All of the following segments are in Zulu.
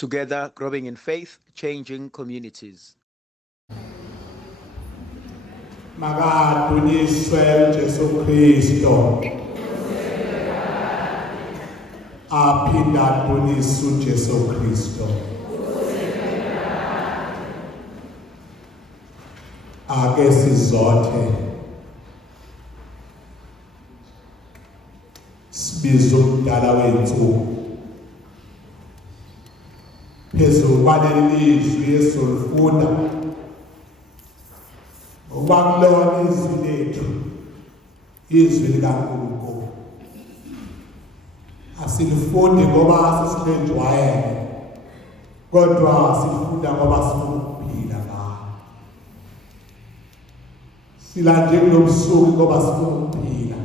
Together, growing in faith, changing communities. Makadunyiswe Jesu Kristo. Aphinda adunyiswe Jesu Kristo. Ake sizothe sibize umdala wethu phezulu kwaleli lizwi esolifunda ngoba kulona izwi lethu, izwi likaNkulunkulu. Asilifundi ngoba sisilejwayele, kodwa sifunda ngoba sifuna ukuphila ngalo. Silanje kulobusuku ngoba sifuna ukuphila.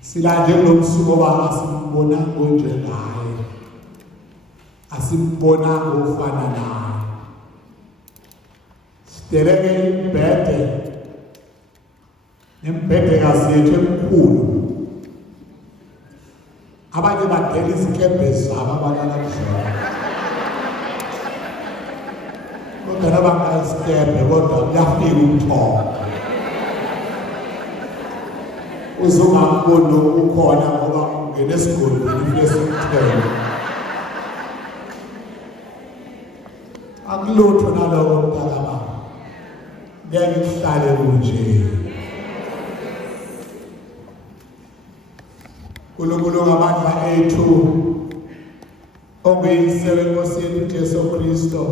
Silanje kulobusuku ngoba asimbonanga onjengaye, asimbonanga ofana naye. Sidereke imbhede, nembhedekazi yethu emkhulu. Abanye badela izikebhe zabo abanamhlanje. Kodwa nabangayisikebhe kodwa kuyafika umthombo. Uzungamboni ukhona ngoba ungene esigodini ufike simthele. Akulutho naloko mntakababa. Ngeke kuhlale kunje. UNkulunkulu ngamandla ethu ongeyisele Nkosi yethu Jesu Kristo.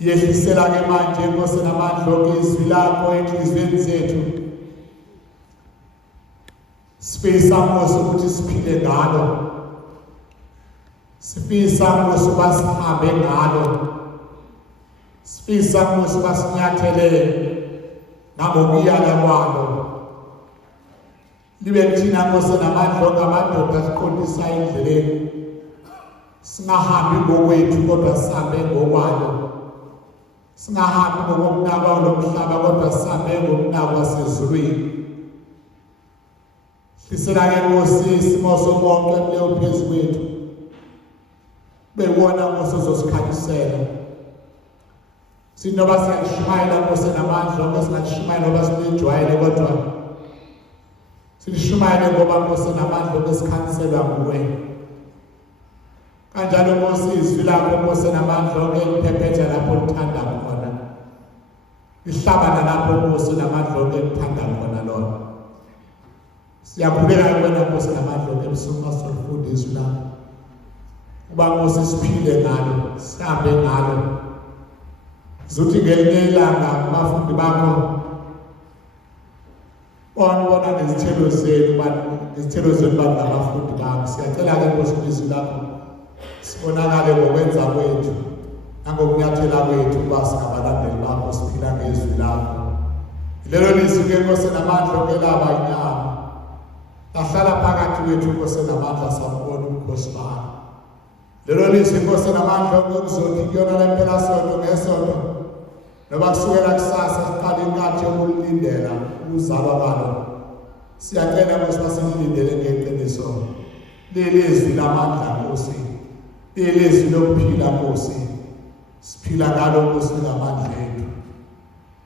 Yehlisela ke manje Nkosi namandla okizwi lakho enhliziyweni zethu. Sifisa Nkosi ukuthi siphile ngalo. Sifisa Nkosi ukuba sihambe ngalo. Sifisa Nkosi ukuba sinyathele nangokuyala kwalo. Libe kuthina Nkosi namandla ngamadoda siqondisa endleleni. Singahambi ngokwethu kodwa sihambe ngokwalo. Singahambi ngokomnaba lomhlaba kodwa sihambe ngomnaba wasezulwini. Hlisela ke Nkosi isimo somonke kuleyo phezu kwethu. Bewona Nkosi uzosikhanyisela. Sinoba siyashumayela Nkosi namandla ngoba singashumayela ngoba sinejwayele kodwa silishumayele ngoba Nkosi namandla besikhanyiselwa nguwe. Kanjalo Nkosi izwi lakho Nkosi namandla onke liphephetha lapho lithanda khona. Lihlabana lapho Nkosi namandla onke lithanda khona lona. Siyakhuleka kuwena Nkosi namandla onke ebusuku asolifunda izwi lakho. Uba Nkosi siphile ngalo, sihambe ngalo. Zothi ngelinye ilanga abafundi bakho bona nezithelo zenu bangabafundi bakho. Siyacela ke Nkosi izwi lakho sibonakale ngokwenza kwethu nangokunyathela kwethu ukuba singabalandeli bakho siphila ngezwi lakho. Lelo lizwi ke Nkosi namandla okelaba inyama lahlala phakathi kwethu Nkosi namandla sabona ubukhosi bakho. Lelo lizwi Nkosi namandla okuzothi kuyona lempela sonto ngesonto noba kusukela kusasa siqale inkathi yokulindela ukuzalwa kwalo. Siyacela Nkosi basilindele ngeqiniso. Lelizwi lamandla Nkosi, lelizwi lokuphila Nkosi, siphila ngalo Nkosi ngamandla ethu.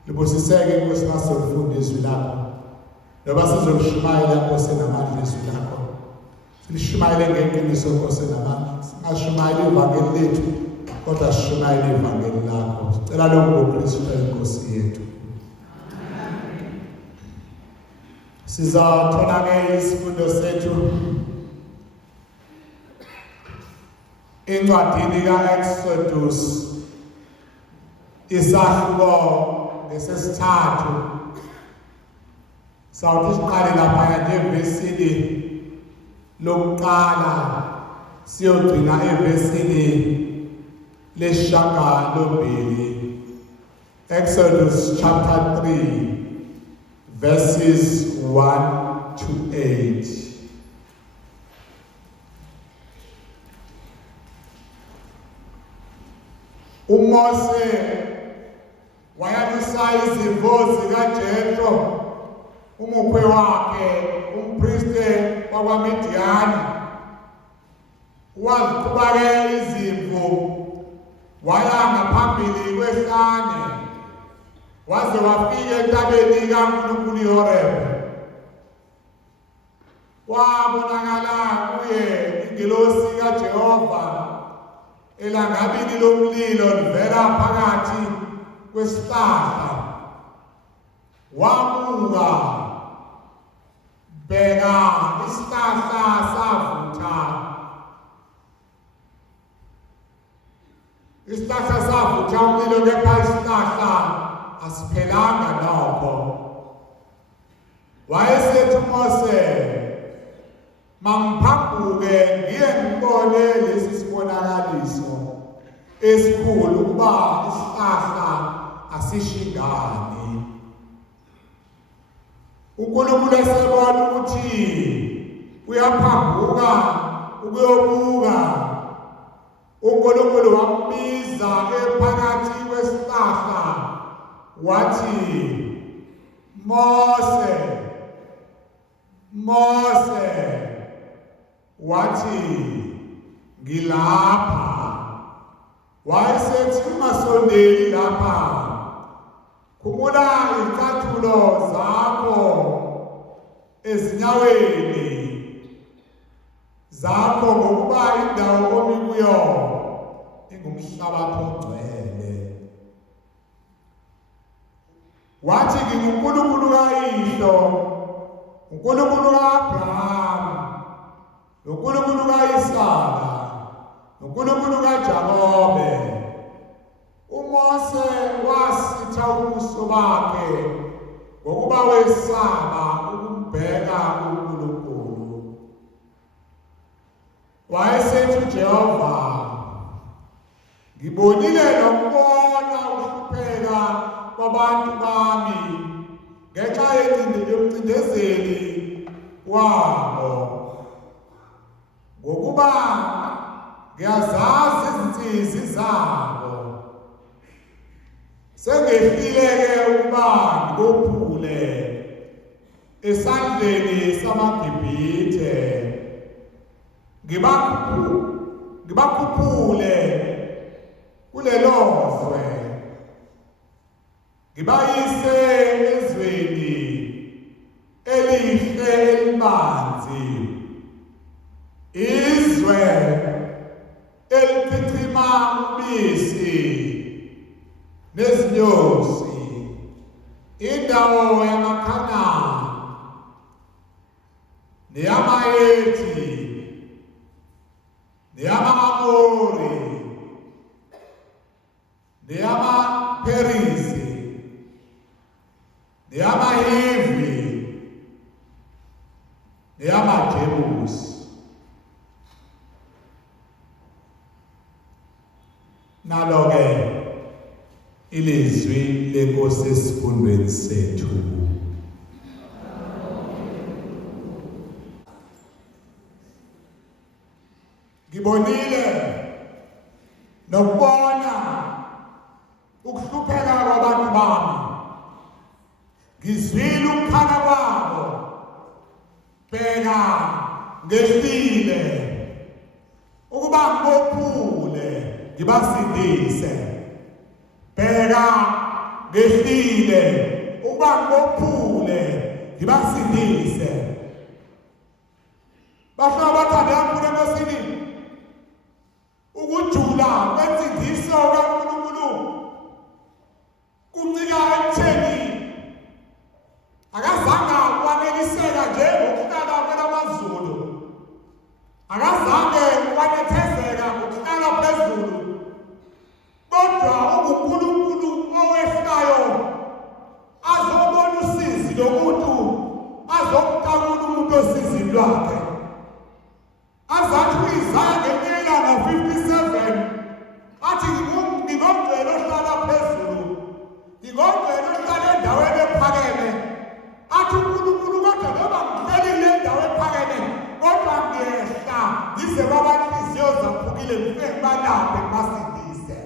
Libusiseke Nkosi masilifunda izwi lakho noba sizolishumayela Nkosi namandla izwi lakho. Silishumayele ngeqiniso Nkosi namandla. Singashumayeli ivangeli lethu kodwa sishumayele ivangeli lakho. Sicela lokho ngoKristu Inkosi yethu. Sizathola ke isifundo sethu encwadini ka-Exodus isahluko ngesesithathu. Sawuthi siqale lapha evesini lokuqala siyogcina evesini lesishiyagalombili. Exodus chapter 3 verses 1 to 8. uMose wayalusa izimvo zikaJethro umukhwe wakhe umpristi wakwaMidiyani waziqhubake izimvu waya ngaphambili kwehlane waze wafika entabeni kaNkulunkulu iHorebu. Kwabonakala kuye ingelosi kaJehova elangabini lomlilo livela phakathi kwesihlahla. Wabuka, bheka, isihlahla savutha. Isihlahla savutha umlilo, kepha isihlahla asiphelanga nokho. Wayesethi uMose, mangiphambuke ngiye ngibone lesi sibonakaliso esikhulu ukuba isihlahla asishingani. uNkulunkulu esebona ukuthi uyaphambuka ukuyobuka, uNkulunkulu wambiza ephakathi kwesihlahla wathi, Mose, Mose. Wathi, ngilapha. Wayesethi ungasondeli lapha, khumula izicathulo zakho ezinyaweni zakho ngokuba indawo omi kuyo ingumhlabathi ongcwele. Wathi, nginguNkulunkulu kayihlo, uNkulunkulu ka-Abrahama, uNkulunkulu ka-Isaka, uNkulunkulu kaJakobe. uMose wasitha ubuso bakhe ngokuba wesaba ukumbheka uNkulunkulu. Wayesethi uJehova, ngibonile nokubona ukuhlupheka kwabantu bami ngenxa yomcindezeli wabo, ngokuba ngiyazazi izinsizi zabo. Sengehlile-ke ukuba ngibophule esandleni samaGibhithe, ngibakhuphule kulelo zwe, ngibayise ezweni elihle elibanzi, izwe elichithima ubisi nezinyosi, indawo yamaKhanani neyamaHethi neyama-Amori neyamaPherizi neyamaHivi neyamaJebusi. Nalo-ke ilizwi lenkosi esifundweni sethu. Ngibonile nokubona ukuhlupheka kwabantu bami, ngizwile ukukhala kwabo, bheka ngehlile ukuba ngibophule ngibasindise. Bheka ngehlile ukuba ngibophule ngibasindise. Bahlobo bathandekayo enkosini, ukujula kwensindiso kaNkulunkulu kuncika ekutheni akazange kwaneliseka nje ngokuhlala kwelamaZulu, akazange kwanethezeka ngokuhlala phezulu, kodwa uNkulunkulu owehlayo azobona usizi lomuntu, azokuthabula umuntu osizini lwakhe. Azathi uIsaya ngelinye ilanga 57 athi, ngingomveli ohlala phezulu, ngingomveli ohlala endaweni ephakeme. Athi uNkulunkulu, kodwa noma ngihleli kule ndawo ephakeme, kodwa ngiyehla ngize kwabanhliziyo zaphukile, ngifike ngibalaphe ngibasindise.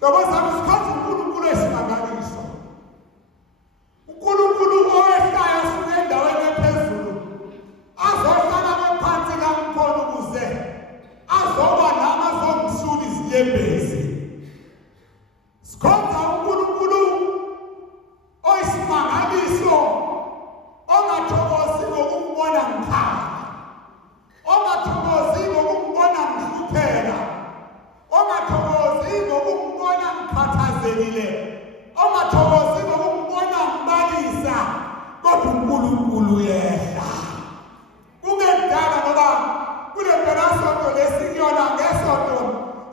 Lobo zami isikhathi uNkulunkulu esimangaliso, uNkulunkulu owehlayo asuke endaweni ephezulu azohlala ngaphansi kaMkhulu ukuze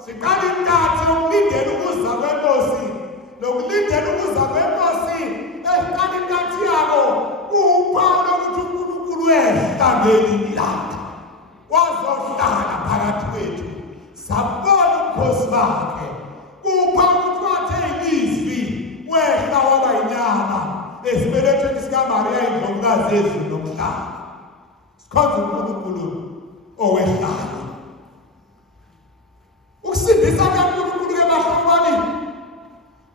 siqala inkathi yokulindela ukuza kwenkosi nokulindela ukuza kwenkosi esiqala inkathi yabo uphawu lokuthi uNkulunkulu uyehla ngelinye ilanga wazohlala phakathi kwethu sabona ubukhosi bakhe uphawu ukuthi wathe ilizwi wehla waba inyama esibelethweni sikaMariya indlovukazi yezulu nomhlaba sikhonza uNkulunkulu owehlayo ukusindisa kaNkulunkulu ke bahlobo bami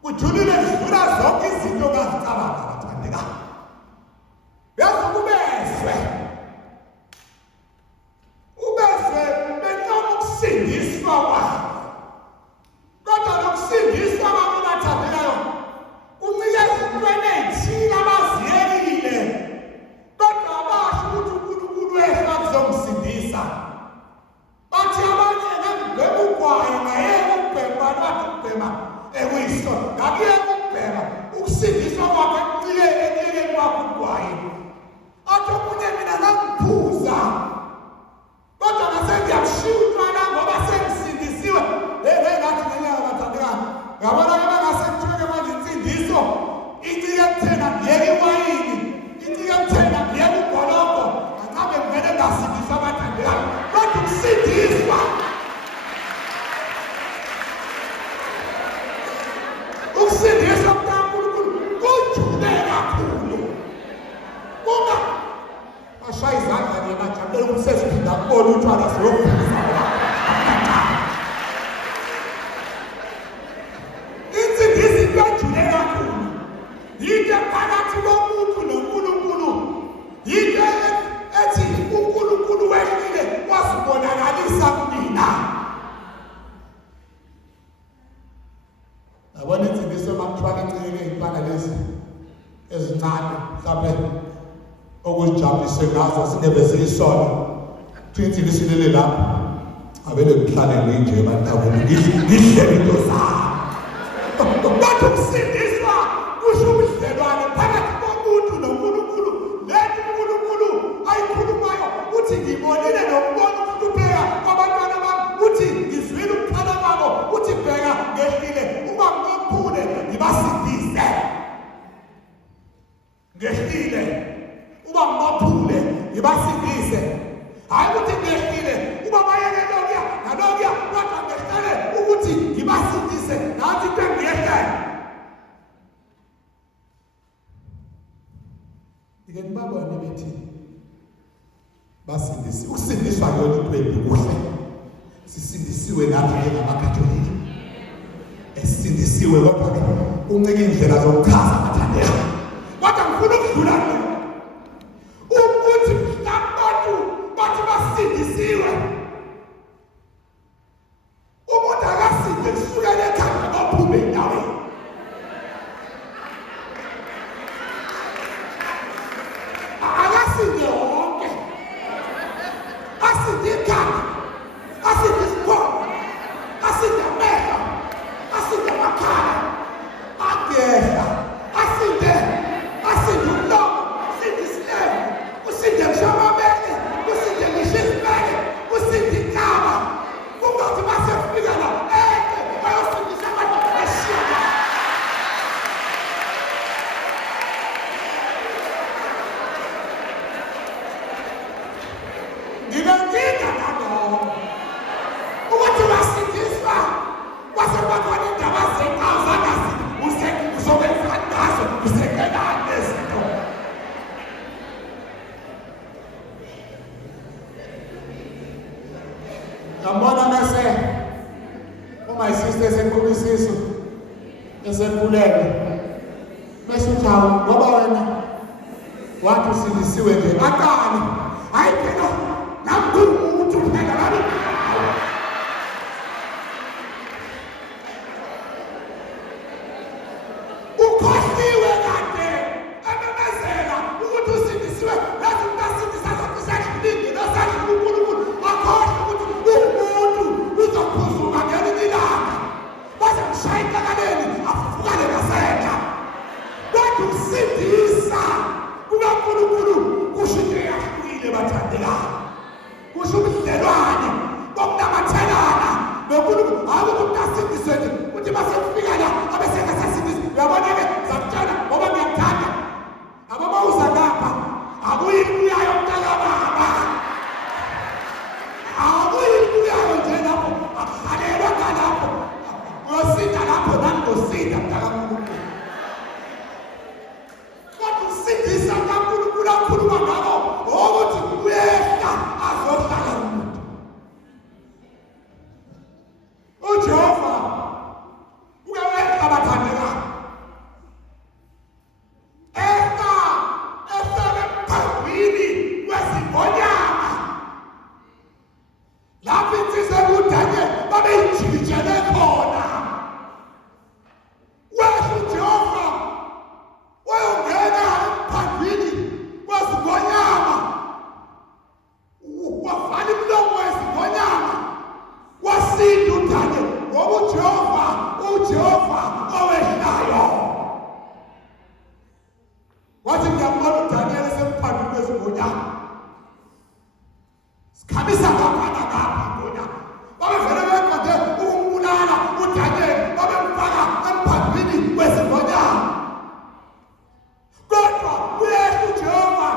kujulile zidlula zonke izinto ongazicabanga bathandekayo yazi ubezwe benoma ukusindiswa kwakhe kodwa lokusindiswa kwabo bathandekayo unikeza intweni ezithile abaziyekile kodwa abasho ukuthi uNkulunkulu wehla kuzomsindisa bathi abanye ngembheka ugwayi ngayeka ukubhema bathi ukubhema ekuyisona ngakuyeka ukubhema ukusindiswa kwakhe ekucikeni kwakhe ugwayi athi omunye mina ngangiphuza kodwa ngasengiyabushiya utshwala ngoba sengisindisiwe ngathi ngenyanga bathandekayo ngabona ke bangase ngithuke manje insindiso incike kuthena ngiyeka iwayini incike kuthena ngiyeka ugolongo angabe kumele ngasindiswa abathandekayo kodwa ukusindiswa kukaNkulunkulu kujule kakhulu kuba bashaya izandla nje bajabule ukuthi sesiphinda kubona utshwala siyophuza insindiso kujule kakhulu yinto phakathi komuntu noNkulunkulu yinto ethi uNkulunkulu wehlile wasibonakalisa kumina yabona insindiso makuthiwa icikele izintwana lezi ezincane mhlawumbe okujabulise ngazo singebe ziyisona kuthi lisilele lapho abele kuhlalele nje ebantabeni ngihlele into zabo bathi ukusindiswa kusho ubudlelwane phakathi komuntu noNkulunkulu lethi uNkulunkulu ayikhulumayo uthi ngibonile nokubona ukuhlupheka kwabantwana bami uthi ngizwile ukukhala kwabo uthi bheka ngehlile uba ngiphule ngibasindise ngehlile uba ngibaphule ngibasindise hayi ukuthi ngehlile uba bayeke lokya nalokya kodwa ngehlele ukuthi ngibasindise nathi into engiyehlele ike nibabone bethi basindisi ukusindiswa yona into embi kuhle sisindisiwe nathi njengamakatholika esindisiwe kodwa uncike indlela zokuchaza abathandeka kodwa ngifuna ukudlula ukuthi abantu bathi basindisiwe umuntu akasinde kusukela ekhanda baphume endaweni akasinde wonke asinde ikhanda asinde isiphono asinde amehlo asinde amakhala agehla asinde umlomo asinde isilevu usinde mshamabele usinde ngishisibele usinde inkaba kungathi basefika la bayosindisa abantu eshiya nginankinga nalokho ukuthi basindiswa kwasebakhona indaba zenqawo zangasi uzokwenza ngazo usekelane nezinto ngabona bese uma isiste esenkubisiso esekhuleke bese uthawu ngoba wena wathi usindisiwe nje aqali hayi phela namkhulu ukuthi uphela ngabe ukhohliwe kade ememezela ukuthi usindisiwe lathi utasindisa sakusashilindi nosashila uNkulunkulu akhohle ukuthi umuntu uzophuzuma ngelinye ilanga base mshaya inkakaleni afukale ngasentsha kodwa ukusindisa kukaNkulunkulu kusho into eyahlukile bathandekayo uthi masifika la abeseka sasithi uyabona ke zakutshela ngoba ngiyathanda ababa uzakapha akuyibuyayo mntaka baba akuyibuyayo nje lapho akuhalelwa ngalapho uyosida lapho nangosida mntaka uNkulunkulu kodwa usindisa kaNkulunkulu akhuluma ngabo ukuthi uyehla azohlala umuntu uJehova uyawehla bathandeka ehlale phambili kwezingonyama lapho insizwa kuDanyeli babeyijikijele khona wehla uJehova wayongena phambili kwezingonyama wavala umlomo wezingonyama wasinda uDanyeli ngoba uJehova owehlayo wathi ngiyambona uDanyeli esemphambili kwezingonyama sikhamisa ngapha ingonyama babevele beqonde ukumbulala uDanyeli babemfaka emphambili kwezingonyama kodwa uyehla uJehova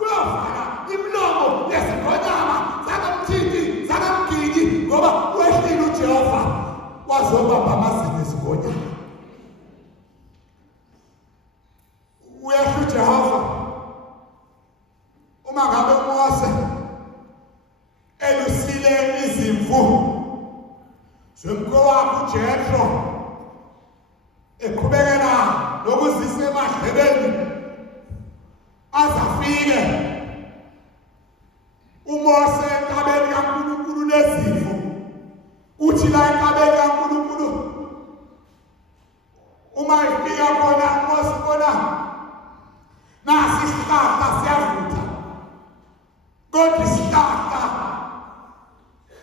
uyovala imlomo yezingonyama zakamthinti zakamgidi ngoba wehlile uJehova wazobamba amazinyo ezingonyama uyehla uJehova uma ngabe uMose elusile izimvu zomkowakhe uJethro eqhubekela lokuzisa emadlebeni azafike uMose enkabeni kaNkulunkulu lezimvu uthi la enkabeni kaNkulunkulu uma ifika khona uMose bona nasi isihlahla siyavutha kodwa isihlahla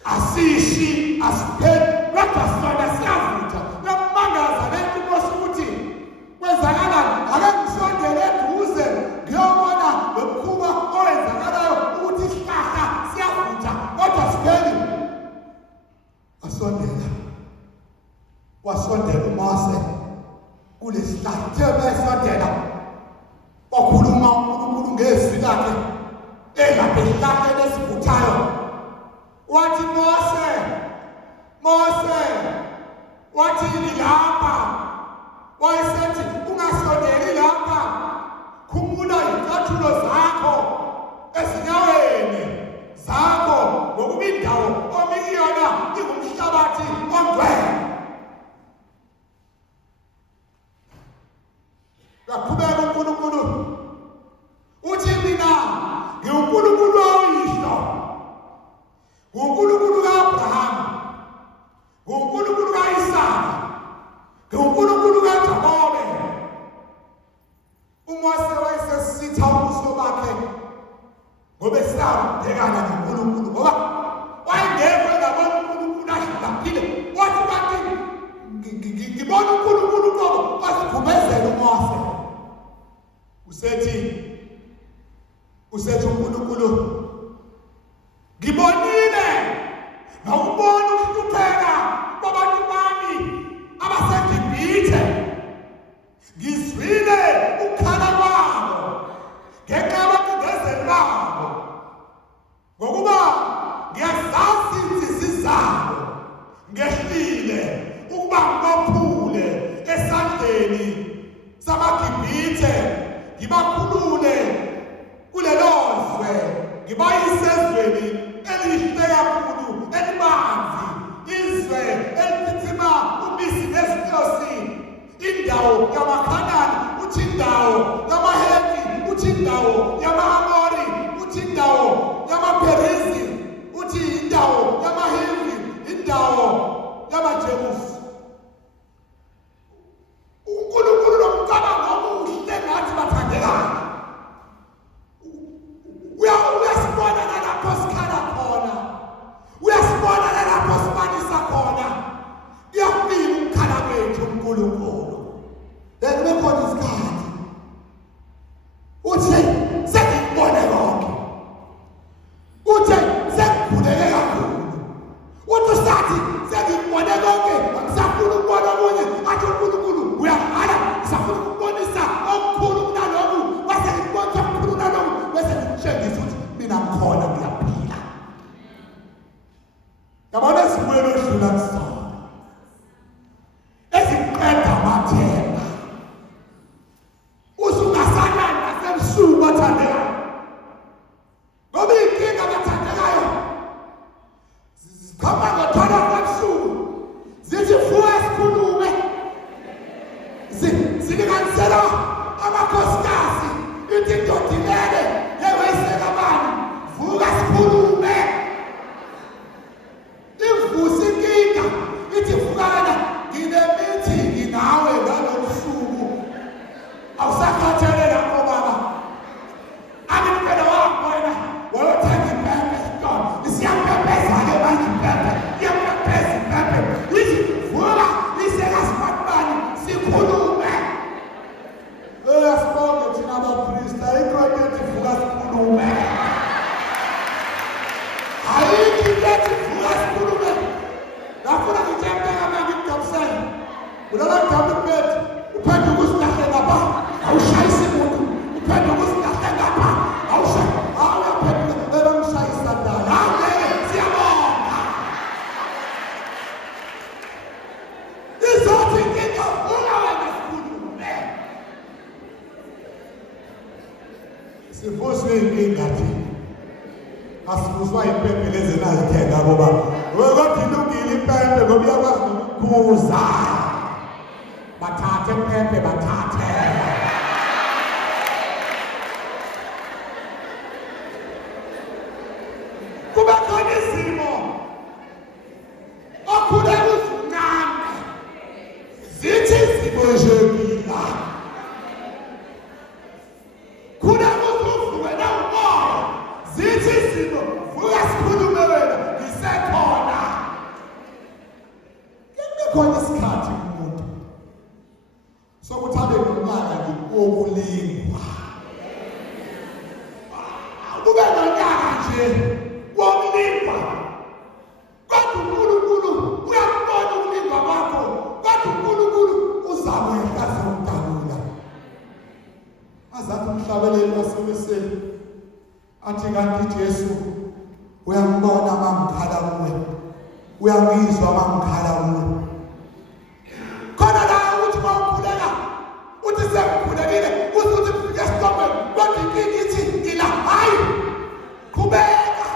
asishi asipheli kodwa sona siyavutha yamangaza lento uMose ukuthi kwenzakalani ake ngisondele eduze ngiyobona lokhuba owenzakalayo ukuthi isihlahla siyavutha kodwa sipheli wasondela uMose kulesihlahla thebesondela wakhuluma uNkulunkulu ngezwi lakhe elapha esihlahleni esivuthayo wathi Mose wathi ilapha wayesethi ungasondeli lapha khumula izicathulo zakho ezinyaweni zakho ngokuba indawo omiyona ingumhlabathi ongcwele kakhubeka uNkulunkulu uthi mina ngiuNkulunkulu oyihlo nguNkulunkulu kaAbrahama nguNkulunkulu kaIsaka nguNkulunkulu kaJakobe uMose wayesesitha ubuso bakhe ngoba esabhekana noNkulunkulu ngoba wayengekho engabona uNkulunkulu ahlaphile wathi kanti ngibona uNkulunkulu ngoba wasiphumezela uMose usethi uNkulunkulu ngibonile esifuna kusona eziqeda amathemba usungasana nasemsuku bathandekayo ngoba inkinga bathandekayo zikhamba ngothona kwemsuku zithi vuka sikhulume zilinganisela amakhosikazi ithi indodilele yewayiseka bani vuka sikhulume ivusa inkinga ithi vukana nginemithingi nawe ngalolusuku awusakhathele lapho baba angimphela wakho wena wayothenga impempe esitolo isiyapempeza-ke manje impempe iyapempeza impempe ithi vuka isekasibani sikhulume sibonge thina abapristi ayikho into ethi vuka sikhulume ayikho into ethi vuka sikhulume ngafuna ngitshempeka mangikudabusele ulala kudaba impethu uphethe ukusilahle ngapha awushayisi muntu uphethe ukusilahle ngapha awuyaphethe ebamshayisa dala angeke siyabonga izothi inkinga vuka wena sikhulume sivuswe inkinga thina asivuswa impempe lezi nazithenga ngoba kodwa ilungile impempe ngoba iyakwazi nokukuza bathathe impempe bathathe kuba khona izimo okhule uzincane zithi izimo njengila khule uzuvuke nawumoya zithi izimo vuka sikhulume wena ngisekhona khona isikhathi umuntu sokuthi abe nomnyaka wokulingwa kube nonyaka nje wokulingwa kodwa uNkulunkulu uyakubona ukulingwa kwakho kodwa uNkulunkulu uzakwehla ukudabula azathi umhlabeleli wasemeseni athi kanti Jesu uyangibona mangikhala kuwe uyangizwa mangikhala kuwe khona la uthi mawukhuleka uthi sekukhulekile uthi ufike esitobheni kodwa inkinga ithi ngila hayi qhubeka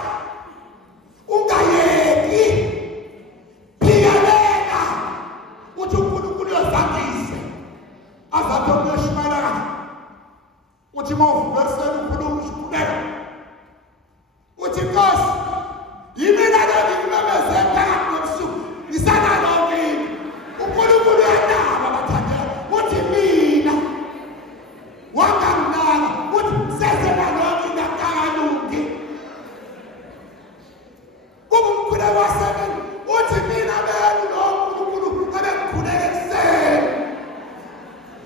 ungayeki phikelela uthi uNkulunkulu uyozakise azathi ukuyoshumayela uthi mawuvuka ekuseni ukhuluma ushukuleka uthi Nkosi yimina lo ngimemeze phakathi nobusuku ngisana lonke uNkulunkulu uyandaba bathandela uthi mina wangamnaka uthi sezena lonke ngakalungi kuba umkhuleko wasemini uthi mina benu lo uNkulunkulu abengikhuleke ekuseni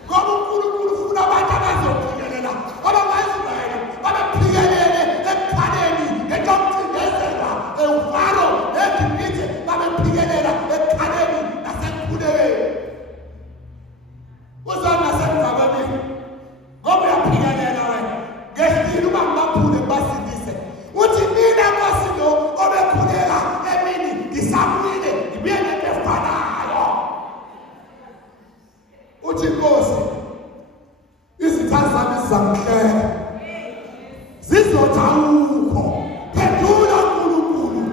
ngoba uNkulunkulu ufuna abantu abazophikelela abangazibheka abaphikelele ekukhaleni entokucindezela ewufaro eGibhithe babephikelela ekukhaleni nasekukhulekeni uzana nasemva kwemini ngoba uyaphikelela wena ngehlile uba ngibaphule basindise uthi mina Nkosi lo obekhuleka emini ngisabuyile ngibuye nento efanayo uthi Nkosi izitha zami zizangihleka zizothi awukho phendula uNkulunkulu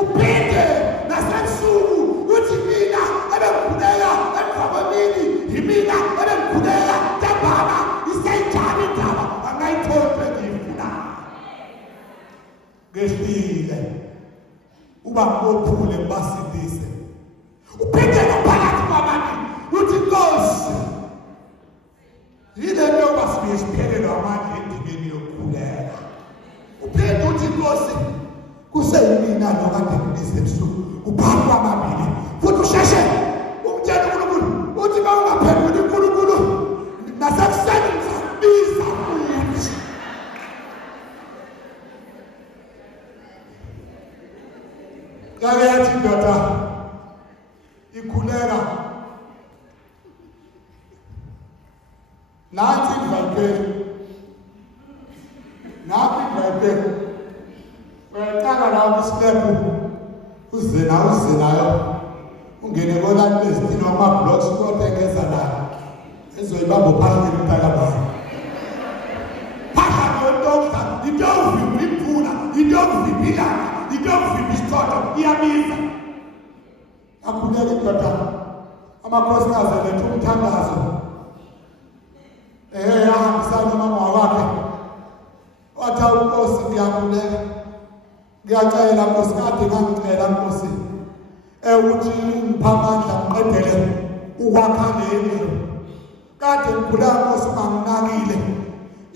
uphinde nasebusuku uthi mina ebengikhuleka emva kwemini yimina ebengikhuleka ntambama iseyinjani indaba angayitholi engiyifuna ngehlile uba ngophule basindise uphinde ngaphakathi kwabantu uthi Nkosi yile nto basibiye siphelelwa amandla endimeni yokukhuleka uphinde uthi Nkosi kuseyimina lo kade ngibise ebusuku uphambi kwababili futhi usheshe umtshela uNkulunkulu uthi uma ungaphenduli uNkulunkulu nasekuseni ngizakubiza futhi kake yathi ndoda ikhuleka nathi ivayipeli uyacaka lawo isilephu uzinayo ungene kolani bezidina ama-blocks kodwa engeza nayo ezoyibamba phakathi emntakabani phakathi yontonga into yokuvimba imvula into yokuvimba ilanga into yokuvimba isicoco iyabiza akhuleka indoda amakhosikazi aletha umthandazo ahambisana nomama wakhe wathi uNkosi ngiyakhuleka ngiyacela Nkosi kade ngangicela Nkosi ukuthi ngiphamandla ngiqedele ukwakha lendlu kade ngikhuleka Nkosi unganginakile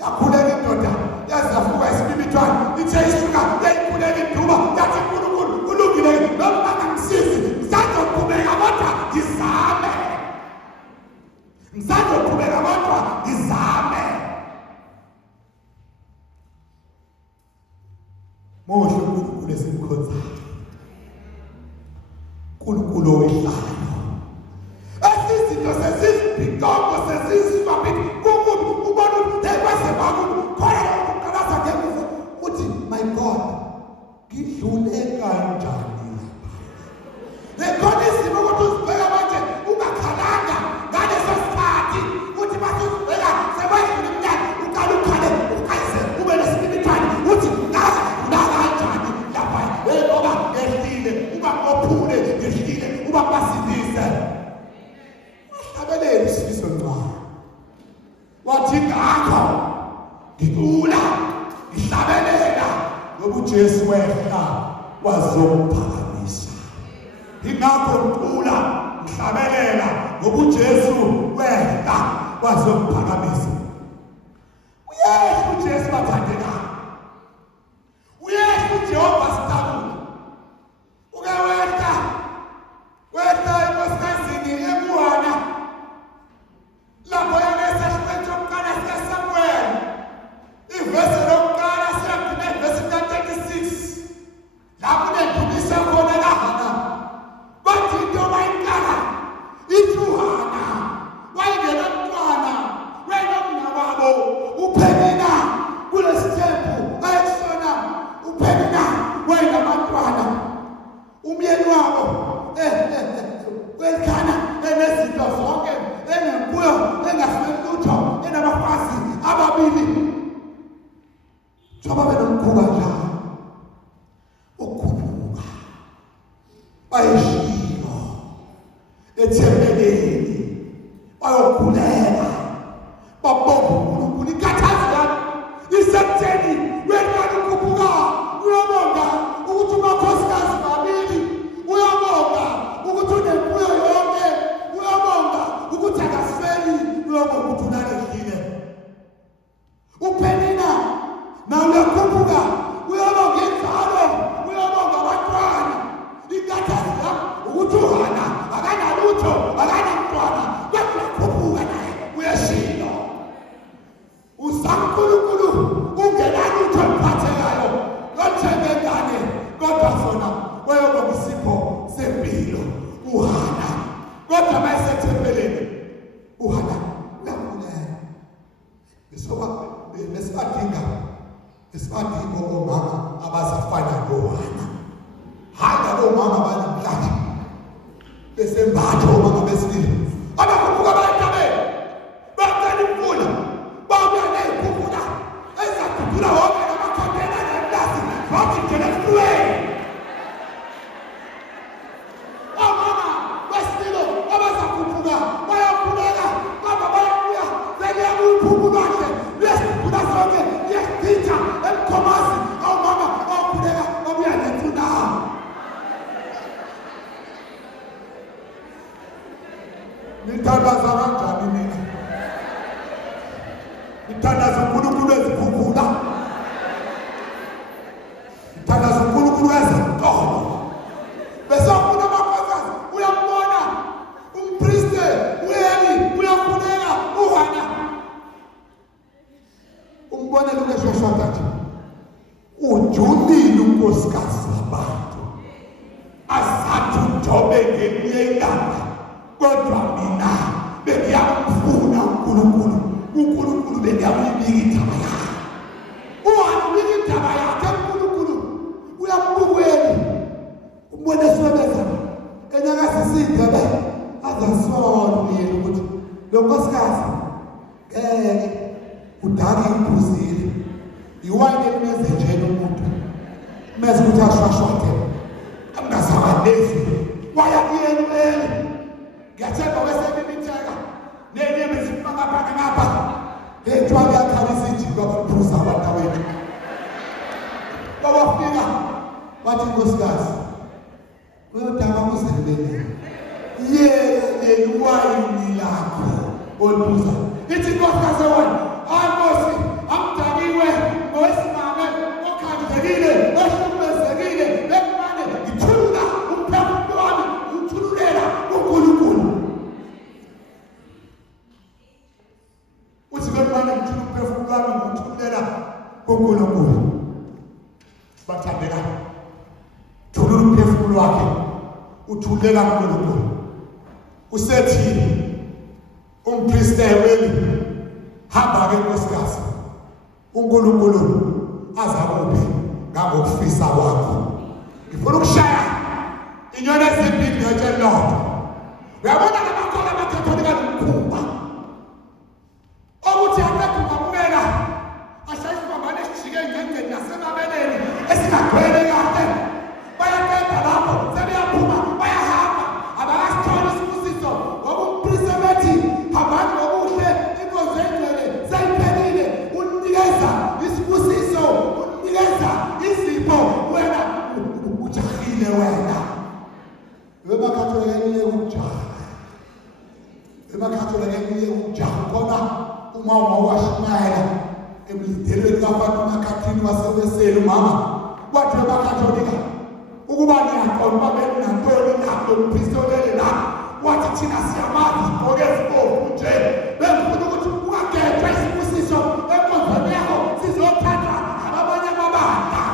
yakhuleka indoda yazafuka isibibithwana ithe isuka yayikhuleka induba yathi uNkulunkulu ulungile noma ngangisizi ngisazoqhubeka kodwa ngizame ngisazoqhubeka kodwa ngizame Muhle uNkulunkulu esimkhonzayo uNkulunkulu owehlayo asizinto sesizibhikongo sesizibaphi kukubi ubona ukuthi kwase bakubi khona ukuqalaza ngemuva uthi my God ngidlule kanjani lekhona isimo ukuthi uzibheka manje ungakhalanga ngaleso sikhathi uthi basuzibheka sekwedlula iminyaka uqala ukhale ukayise ube nesibibithwana uthi kanjani lapha ngoba ehlile uba ngophule ehlile uba basindise wahlabelele isifiso ncane wathi ngakho ngicula ngihlabelela ngoba uJesu wehla wazongiphakamisa ingakho ngicula ngihlabelela ngoba uJesu wehla wazongiphakamisa uyehla uJesu bathandeka uyehla uJehova sithabule ukewehla wehla enkosazini ebuwana lapho yanesashiphethe okuqala sikaSamuel ivesi lokuqala siyagcina ivesi ka-36 lapho unedlulisa khona kaHana bathi into bayikala ithi uHana wayengena mntwana wenomna wabo uPhenina kulesi thembu ayekusona uPhenina wayenabantwana umyeni wabo wekhana enezinto zonke enemfuyo engasweli lutho enabafazi ababili njengoba benomkhuba njalo ukukhuphuka bayeshilo ethembeleni bayokhuleka babonga uNkulunkulu ikhathazi yami isekutheni wena ukukhuphuka uyabonga ukuthi umakhosikazi babili uyabonga ukuthi unemfuyo yonke uyabonga ukuthi akasweli uyabonga ukuthi unalehlile uPhenina na uyakhuphuka uyabonga inzalo uyabonga abantwana ikhathazi yami ukuthi uHana akanalutho akanamntwana kodwa uyakhuphuka naye uyashilo usankulunkulu ungenalutho oluphathekayo lothembekane kodwa sona wayobonga isipho sempilo uHana kodwa mayesethempeleni uHana uyakhuleka besibadinga omama abazafana noHana hanga omama banamhlanje besembatha omama besibili abakhuphuka abantabeni bacela imfula babuya ney'khukhula ezakhukhula wonke namakhampeni anemlasi bathi ngena emfulweni omama besibili abazakhuphuka bayakhuleka kodwa bayabuya seliyabuya uphuphu kahle lesikhukhula sonke liyasithinta emkhomazi omama bayakhuleka babuya nemfula nithandaza kanjani mina nithandaza uNkulunkulu ezikhukhula nithandaza uNkulunkulu ezinkolo bese ufuna amakhosikazi uyambona umpriste uyeli uyakhuleka uHana umbone lokeshashota nje ujulile unkosikazi wabantu asathi uJobe ngelinye ilanga kodwa mina bengiyamfuna uNkulunkulu bengiyamibika indaba yakhe uHana ubika indaba yakhe uNkulunkulu uyambukweni ubone sobeza enyaka sisindebe azasona yena ukuthi lo nkosikazi ngeke udake iphuzile iwayini elimeze nje umuntu mase ukuthi ashwashwathe amngasabanezi waya kuyena ngiyathemba wesemimitheka nenyeme zifaka ngapha etshwala yakhalisa ijiko bakuphuza abantu wethu bawafika bathi nkosikazi uyodaba kuzelele yele wayini lakho oluphuza ithi nkosikazi wena amosi amdakiwe ngowesimame okhandekile ohlukumezekile bekumane ngithulula umphefumulo wami uthululela uNkulunkulu uthi bekumane ngithulula umphefumulo wami uthululela uNkulunkulu bathandeka thulula umphefumulo wakhe uthulela uNkulunkulu usethi umpriest weli hamba ke nkosikazi uNkulunkulu azakuphe ngakufisa kwakho ngifuna ukushaya inyoni ezimbili ngetshe lodwa uyabona lamakhola amakhatholika nomkhumba ukuthi akekho ungabukela ashayisibambane esijike ngengeni nasemabeleni esingagcwele kahle bayaqeda lapho sebeyaphuma bayahamba abakasitholi isibusiso ngoba umpriest bethi hambani ngokuhle inkonzo engcwele seyiphelile unikeza isibusiso unikeza izipho wena ujahile wena emakhatholika ukujaha emakhatholika ukujaha khona uma washmayela emlidelweni kaFatima kathini wasebesela umama wathi emakhatholika ukuba niyaqonda uba benantoni lapho umphistolele la wathi thina siyamazi igqoke ezibovu nje bengifuna ukuthi ungagejwa isibusiso enkonzweni yakho sizothatha abanye amabandla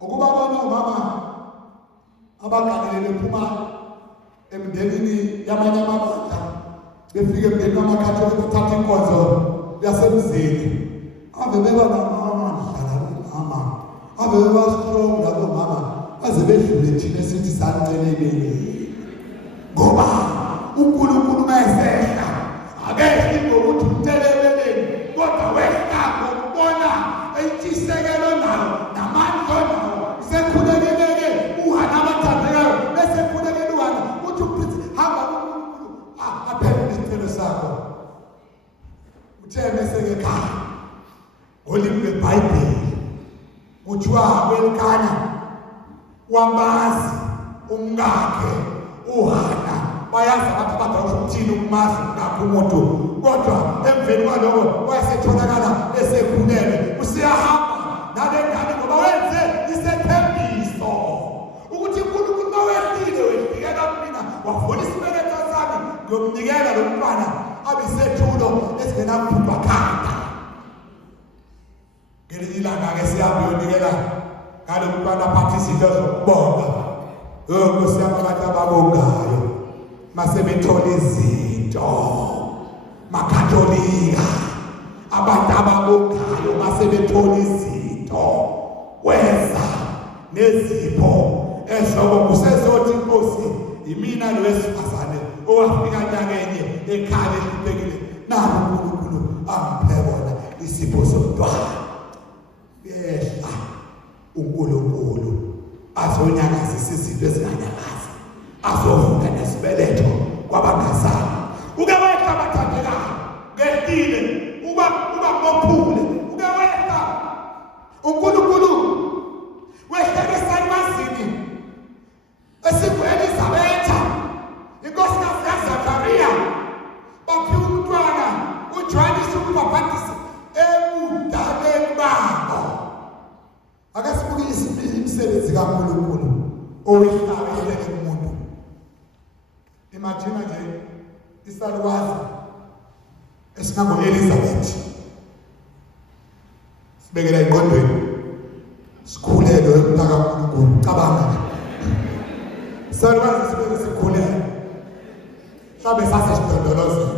ukuba bona umama abagangelele bephuma emndenini yamanye amabandla befike emndenini wamakhatholika uthatha inkonzo yasemzini ave beba namama dlala umama ave beba strong labo mama baze bedlule thina esithi sancelelele ngoba uNkulunkulu mayesehla akehli ngokuthi umteleleleni kodwa wehla ngokubona eyitshisekelo nayo namandla nayo sekhulekeke uhana abathandekayo bese khulekeke uhana uthi uPriest hamba kuNkulunkulu aphendule isicelo sakho utheme sekekhaya ngolimi lweBhayibheli kuthiwa kwelikhanya wamazi umkakhe uhana bayazi abantu abadala ukuthini ukumazi ngakho umuntu kodwa emveni kwaloko wayesetholakala esekhulelwe usiyahamba nale ngane ngoba wenze isethembiso ukuthi uNkulunkulu mawehlile wefikela kumina wavula isibeletho sami ngiyomnikela lo mntwana abisethulo esingenaphupha khanda ngelinye ilanga-ke sihambe uyonikela ngalo mntwana aphathe izinto zokubonga Nkosi yami abantu ababongayo masebethola izinto makatholika abantu ababongayo masebethola izinto weza nezipho ehloko kusezothi inkosi imina lo wesifazane owafika nyakenye ekhaya ehlupekile nalo uNkulunkulu amphe bona isipho somntwana yehla uNkulunkulu azonyakazisa izinto ezinganyakazi azovuna nesibeletho kwabangazali uke wehla bathandeka ngehlile uba ngophule uke wehla uNkulunkulu wehlele sayimazini esiku-Elizabetha inkosikazi kaZakhariya baphiwa umntwana uJohannes ukubhabhatisa ebudaleni babo akasibuke imisebenzi kaNkulunkulu owehlayo ehlele umuntu imagine nje isalukazi esingango-Elizabeth sibekela engqondweni sikhulelwe emntaka kaNkulunkulu cabanga isalukazi sibeke sikhulelwe mhlawumbe sasesidondolozela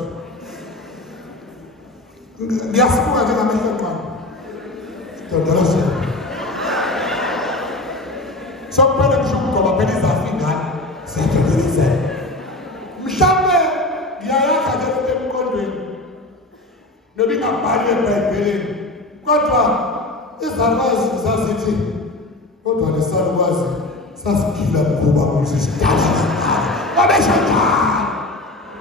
ngiyasibuka njengamehlo eqala sidondolozela sokuphela kusho Siyajulisa. Mhlawumbe ngiyayakha nje into emqondweni. Nobingabhali eBhayibhelini. Kodwa izalwazi zazithi kodwa lesalukwazi sasiphila kuba umsisidala kakhulu. Babeshayana.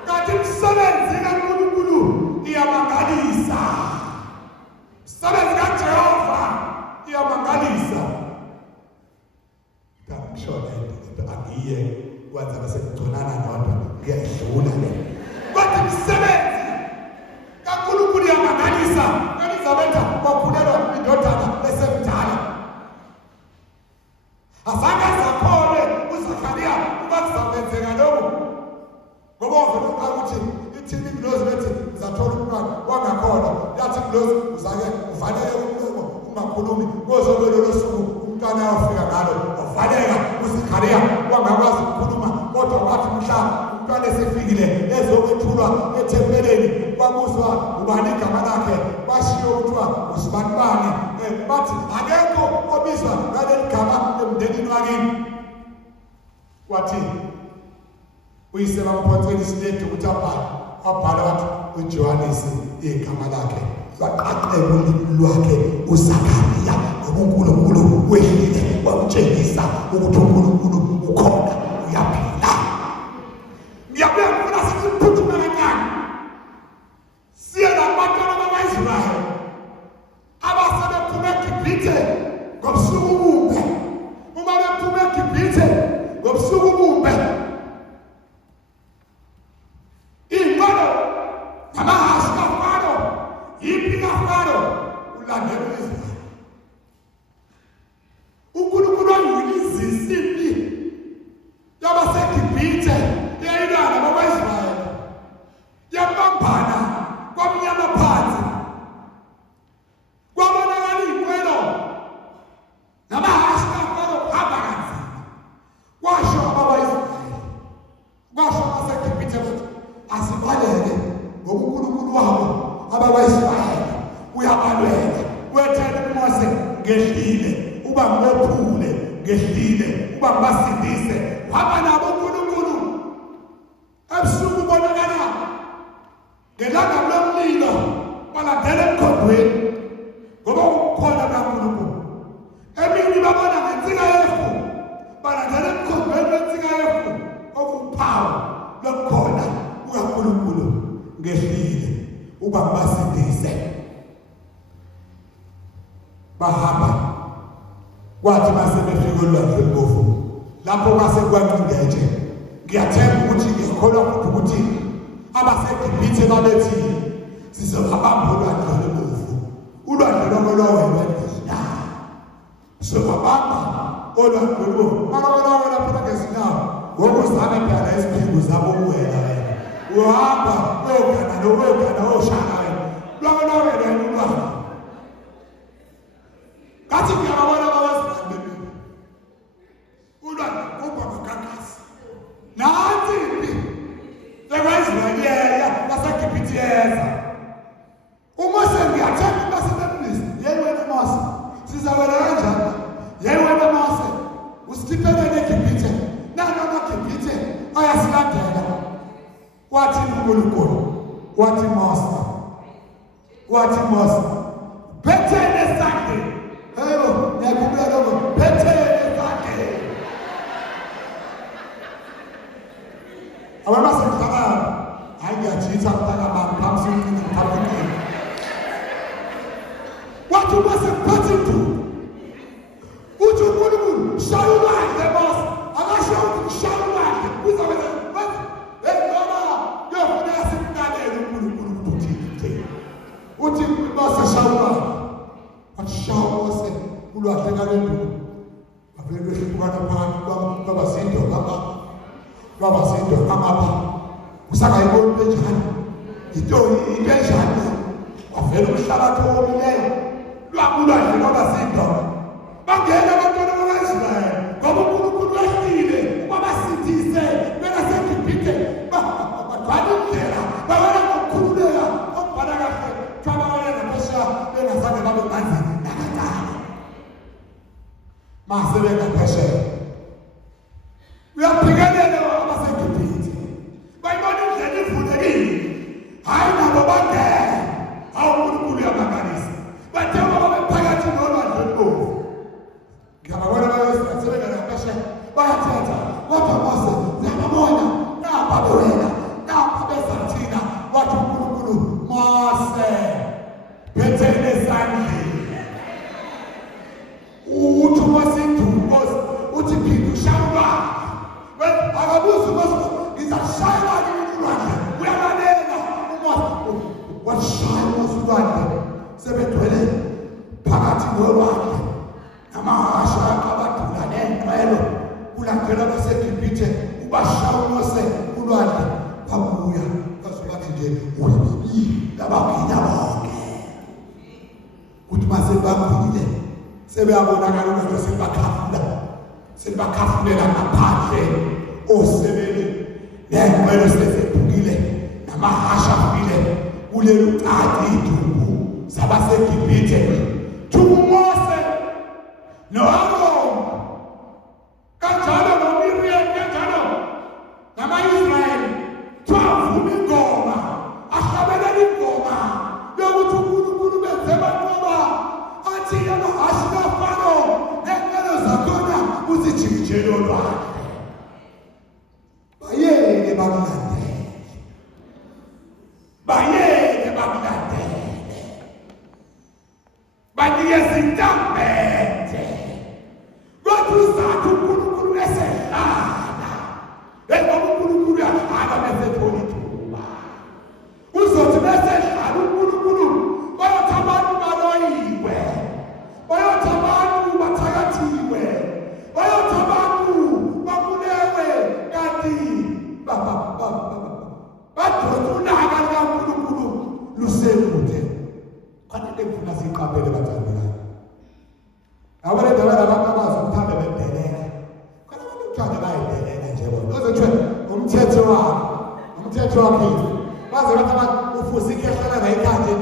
Kanti umsebenzi kaNkulunkulu iyamangalisa. Umsebenzi kaJehova iyamangalisa. Ngisho into angiye kwenza bese ngigconana nodwa ngiyadlula le. Kodwa umsebenzi kaNkulunkulu iyamangalisa. Elizabeth wakhulelwa indodana esemdala. Azange sakhole uZakhariya ukuba kuzawenzeka lokho. Ngoba uvela ukuthi ithini ingilosi lethi uzathola umntwana wangakhona. Yathi ingilosi uzake uvalele umlomo ungakhulumi. Kozobelo losuku umntwana uyafika ngalo. Uvaleka uZakhariya wangakwazi ukukhuluma kodwa wathi mhla umntwana esefikile ezokwethulwa ethempeleni kwabuzwa ubani igama lakhe bashiyo kuthiwa usibanibani bathi akekho obizwa ngaleli gama emndenini wakini. Wathi uyise bamphonsela isiledu ukuthi abhala wathi uJohannes igama lakhe waqaqeka ulimi lwakhe uZakhariya uNkulunkulu wehlile wamtshengisa ukuthi uNkulunkulu ukhona uyaphila. Ngiyabuya ngifuna siphuthume kancane siye labantwana bakwaIsrayeli abasebephume eGibhithe ngobusuku bumbe. Uma bephume eGibhithe ngobusuku bumbe ingqondo amahashe kaFaro yiphi kaFaro ulandela uIsrayeli. uNkulunkulu wangilizisa impi yabaseGibhithe yayilana bakwaIsrayeli yabambana kwamnyama phansi kwabonakala iy'nqwelo namahashe kaFaro hamba kanzima. Kwasho abakwaIsrayeli kwasho abaseGibhithe bathi asibaleke ngoba uNkulunkulu wabo abakwaIsrayeli uyabalwela. Wethele uMose ngehlile uba ngiwephule ngehlile uba ngibasindise. Hamba nabo uNkulunkulu ebusuku ubonakala ngelanga lomlilo balandela emkhondweni ngoba ukukhona kaNkulunkulu. Emini babona ngensika yefu balandela emkhondweni wensika yefu okuphawu lokukhona kukaNkulunkulu ngehlile uba ngibasindise. Bahamba kwathi basebefika olwandle olubomvu lapho kwase kwanqingeje. Ngiyathemba ukuthi ngikholwa futhi ukuthi abaseGibhithe babethi sizohamba olwandle olubomvu. Ulwandle lokwelowela ngezinyawo sizobamba olwandle olubomvu. Malawelawe lapho ngezinyawo ngokuzame phela iziphingo zabo uwela wena uhamba uyogana oshaka wena lwakwelowela ulwandle. Kathi ngiyabona abazibambele ulwandle kuba bakakasi nansi lekwaIsrayeli baseGibhithe yeza. uMose ngiyathemba basebemlisa yeyi wena Mose sizawela kanjani yeyi wena Mose usikhiphelele eGibhithe nani amaGibhithe ayasilandela. Wathi uNkulunkulu wathi Mose phethele esandleni. Hayibo ngiyakubeka lokho phethele esandleni. Abama sengifaka hayi ngiyajitha mntana bami phambi ngiphaphukile. Wathi Mose phathi tu uthi uNkulunkulu shaya ulwandle Mose akasho ukuthi shaya ulwandle kuzawenza noma yofuna simnanele uNkulunkulu ukuthi uthi Mose shaya ulwandle. Wathi shaya Mose ulwandle ngalenduku avele behlukana phakathi kwabazindo kamapha usangayiboni benjani into enjani wavela umhlabathi owomileyo lwakulwandle kwabazindo bangena abantwana bakwaIsrayeli ngoba uNkulunkulu wehlile kwabasindise bengaseGibhithe bagcwala indlela bawela ngokukhululeka okubhala kahle kwabawela ngaphesheya bengazange babe manzi nakacala. Mase bengaphesheya uyaphikelela bayathetha kodwa Mose uyababona napa bewena napa besathina wathi uNkulunkulu Mose phethele esandleni uthi wasendumo uthi phinda ushaywa akabuzi Mose ngizashaywa ngilwandle uyalalela uMose washaya Mose ulwandle sebethwele phakathi kolwandle namahasha akabadula nenqwelo kulandela baseGibhithe ubashaya uMose ulwandle babuya bazobathi nje uyibibi labagcina bonke uthi mase bakhulile sebeyabonakala ukuthi sebakhafulela ngaphandle osebele nenqwelo sesephukile namahasha afile kulelo qadi idubu sabaseGibhithe uMose noAaron kanjalo noMiriam kanjalo nama-Israyeli twavuma ingoma ahlabelela ingoma yokuthi uNkulunkulu benze banqoba athi amahasha kaFaro nenqwelo zakhona uzijikijele olwandle bayeke bakulandele banikeza intambethe kodwa uzathi uNkulunkulu esehlala ngoba uNkulunkulu uyahlala besethola ithuba uzothi besehlala uNkulunkulu bayothi abantu baloyiwe bayothi abantu bathakathiwe bayothi abantu babulewe kanti badonsa ulaka lukaNkulunkulu lusekude kanti kufuna siqaphele bathandekayo abalenda abantu abazi ukuthanda bedelela kana abantu ukuthanda bayidelela nje bona ozothwe umthetho wakhe baze bathi abantu ufuze ikhehlana la ekhaya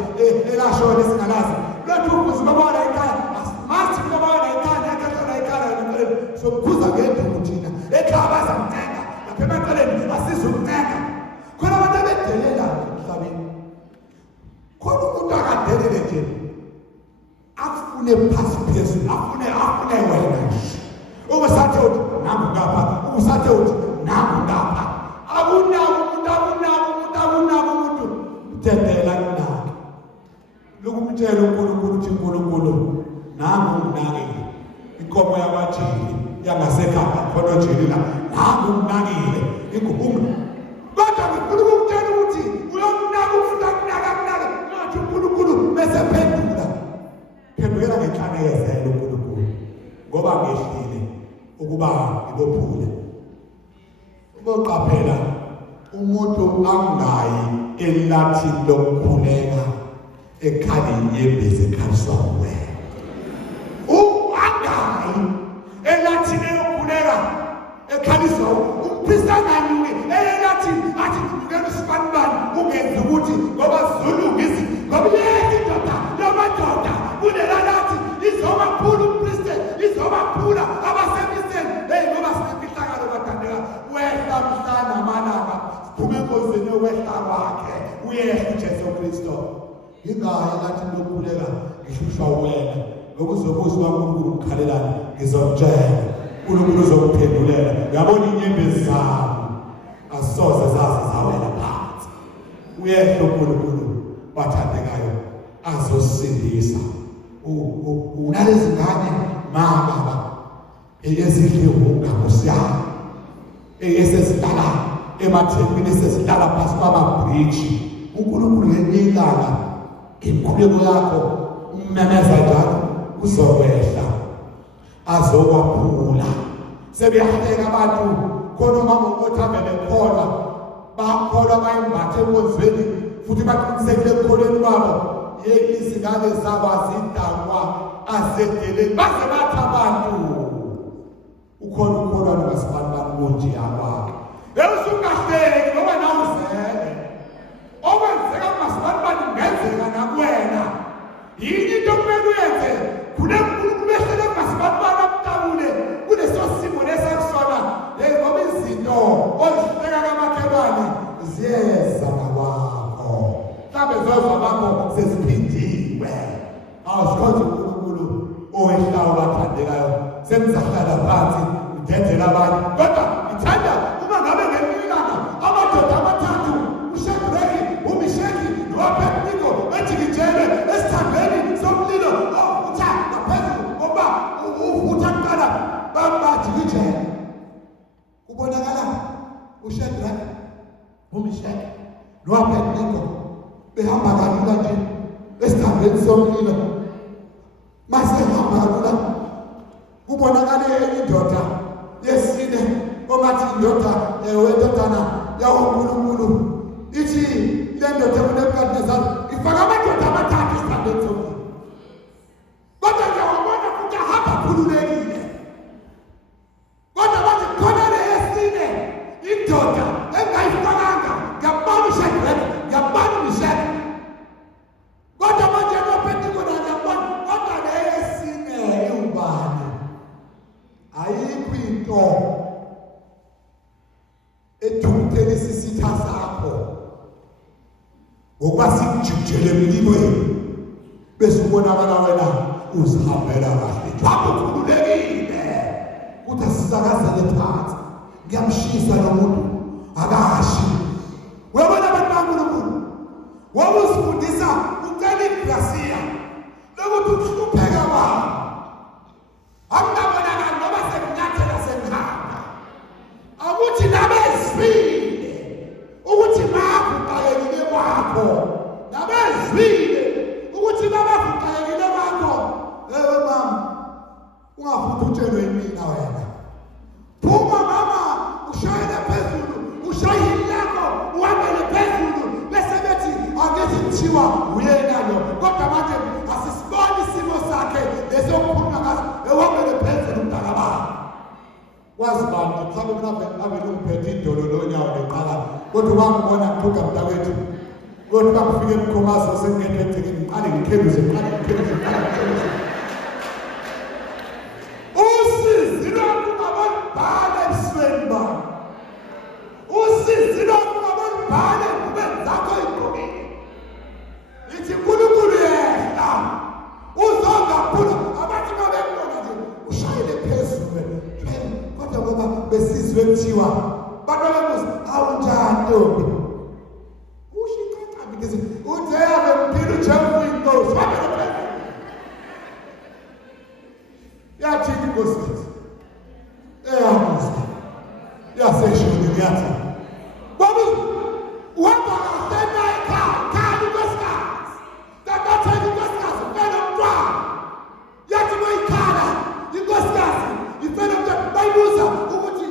elashona esingalazi lokhu ufuze babona ekhaya must babona ekhaya ekhehlana ekhaya sokukhuza ngenduku thina ekhaya bazamthenga lapha emaqaleni asizokutheka khona abantu abedelela emhlabeni khona umuntu akadelele nje afune phasi phezulu afune wena ubusathi uthi nangu ngapha ubusathi uthi nangu ngapha akunawo umuntu udedela kunaka lokumtshela uNkulunkulu uthi uNkulunkulu nangu nginakile inkomo yamajili yangasekhaya khona jili la nangu nginakile ingubumu kodwa ngifuna ukutshela ukuthi uyomnaka umuntu akunaka ngathi uNkulunkulu bese phendukela ngenhlanezelo uNkulunkulu ngoba ngehlile ukuba ngibophule uboqaphela umuntu angayi elathini lokukhuleka ekhali yembezi ekhaliswa uwena angayi elathini lokukhuleka ekhaliswa umphisa ngani elathini athi ngikubukela isibanibani ungenzi ukuthi ngoba Zulu ngizi ngoba indoda yamadoda kunelalathi izobaphula umpriest izobaphula abasemiseni ngoba sinefihlakalo bathandeka wehla mhlana amalanga siphume enkozini wehla wakhe uyehla uJesu Kristo ingayi lathi lokukhuleka ngihlushwa wena ngokuzobuzwa uNkulunkulu ukhalelana ngizomtshela uNkulunkulu uzokuphendulela yabona inyembezi zabo asoze zaze zawela phansi uyehla uNkulunkulu bathandekayo azosindisa unalezi ngane mama ezidle ungakosiyana esezidlala emathempini esezidlala phansi kwamabridge uNkulunkulu ngenyilanga imkhuleko yakho ummemeza njalo uzokwehla azokwaphula sebeyahleka abantu khona umama othambe bekholwa bakholwa bayimbathe enkonzweni futhi baqinisekile ekukholweni kwabo izingane zabo azidakwa azedeleni baze bathi abantu ukhona ukholwa ngasibani kunje yakwakhe usungahleki ngoba nawe uzele okwenzeka masibani ngenzeka nakuwena yini into kumele uyenze kunenkulunkulu ehlele masibani amtabule kuleso simo lesakusona ngoba izinto ozihleka kamakhelwane ziyeza nakwakho mhlawumbe zozo bakho seziphindiwe awusikhonza uNkulunkulu owehlayo bathandekayo senizahlala phansi udedela abantu uShadrach, uMeshach, noAbednego behamba kalula nje esithandweni somlilo. Mase hamba kalula kubonakale indoda yesine ongathi indoda wendodana yawoNkulunkulu ithi le ndoda uNebukadnezar ifaka amadoda amathathu esithandweni somlilo. Kodwa nje wabona futhi ahamba khululekile. Kodwa bathi khona le yesine indoda engayifakanga ngabani uShadrach ngabani uMeshach. Kodwa manje noAbednego ngiyabona kodwa le yesine iubani. Ayikho into ethukuthela isisitha sakho ngokuba sikujijele emlilweni bese ubonakala wena uzihambela kahle njalo ukhululekile kuthi asizakazele phansi ngiyamshisa lo muntu akashi. Webona abantu kaNkulunkulu wawusifundisa ucela igracia lokuthi ukuhlupheka kwabo akungabonakali ngoba sekunyathela senihamba. Akuthi nabezwile ukuthi bavuqayekile kwakho, nabezwile ukuthi bavuqayekile kwakho. Mama ungafuthi utshelwe yimina wena. Phuma mama ushayele phezulu, ushayile lakho uhambele phezulu bese bethi angithi kuthiwa uyena lo. Kodwa manje asisiboni isimo sakhe lesokukhuluma ngaso ehambele phezulu mntaka baba. Wazi bantu mhlawumbe mina ave lomphethe idolo lonyawo leqala kodwa wangibona ngiphuka mntakwethu. Kodwa ngifike emkhomazo sengekho egcikini ngiqale ngikheluze usizi lokhu ngabonibhala ebusweni bami. Usizi lokhu ngabonibhala empilweni zakho ey'gqokile. Ithi uNkulunkulu yehla uzongaphula abathi babembona nje ushayele phezulu. Kodwa ngoba besizwe kuthiwa bantu bemuzi awunjani ntombi ushiqaqa ngezi uthe ave mphila uJesu inkosi wabela phezulu. Yathi inkosi eyamuzi yaseshoni yathi babu uhamba kahle naye ekhaya inkosikazi tatathela inkosikazi ufele umntwana. Yathi bayikhala inkosikazi ifele umntwana bayibuza ukuthi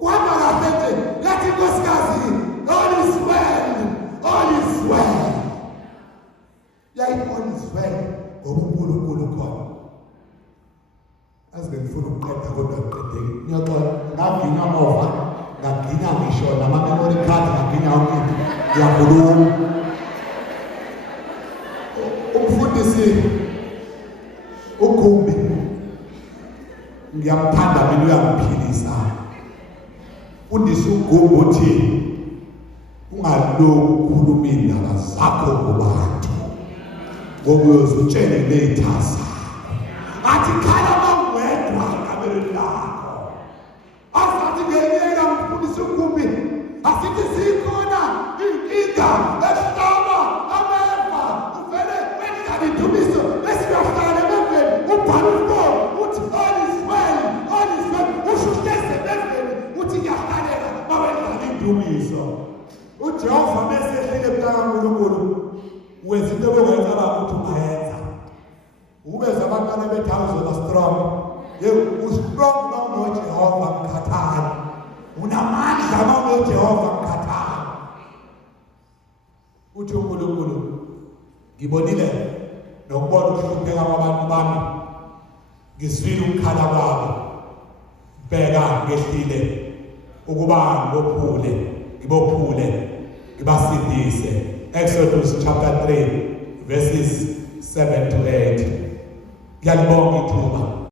uhamba kahle nje. Yathi inkosikazi all is well, all is well. Yayithi all is well ngoba uNkulunkulu khona. Azibe ngifuna ukuqeda kodwa ngiqedeki. Ngiyaxoxa ngaginya amova ngaginya ngisho nama-memory card ngaginya yonke ngiyakhuluma. Umfundisi uGumbi ngiyamthanda mina uyangiphilisa. Undisi uGumbi uthi ungaloku ukhuluma indaba zakho kubantu ngoba uyozutshela ley'thasa athi khala mawedwa ekameni lakho. Asathi ngiyeka mfundisi uGumbi asithi zikhona inkinga esihlaba ameva uvele wenza ithubiso esiyohlala emeveni ubhala uqobo uthi all is well, all is well. Ushuhleze emeveni uthi ngiyahlalela bawenza ithubiso. uJehova mesehlile mntaka kaNkulunkulu wenza into obungayicabanga ukuthi ungayenza. Ubeza abantwana bethu awuzoba strong. Ustrong uma unoJehova mkhathali. Unamandla uma unoJehova mkhathali. Uthi uNkulunkulu ngibonile nokubona ukuhlupheka kwabantu bami. Ngizwile ukukhala kwabo. Bheka ngehlile ukuba ngibophule ngibasindise. Exodus chapter 3 verses 7 to 8. Ngiyalibonga ithuba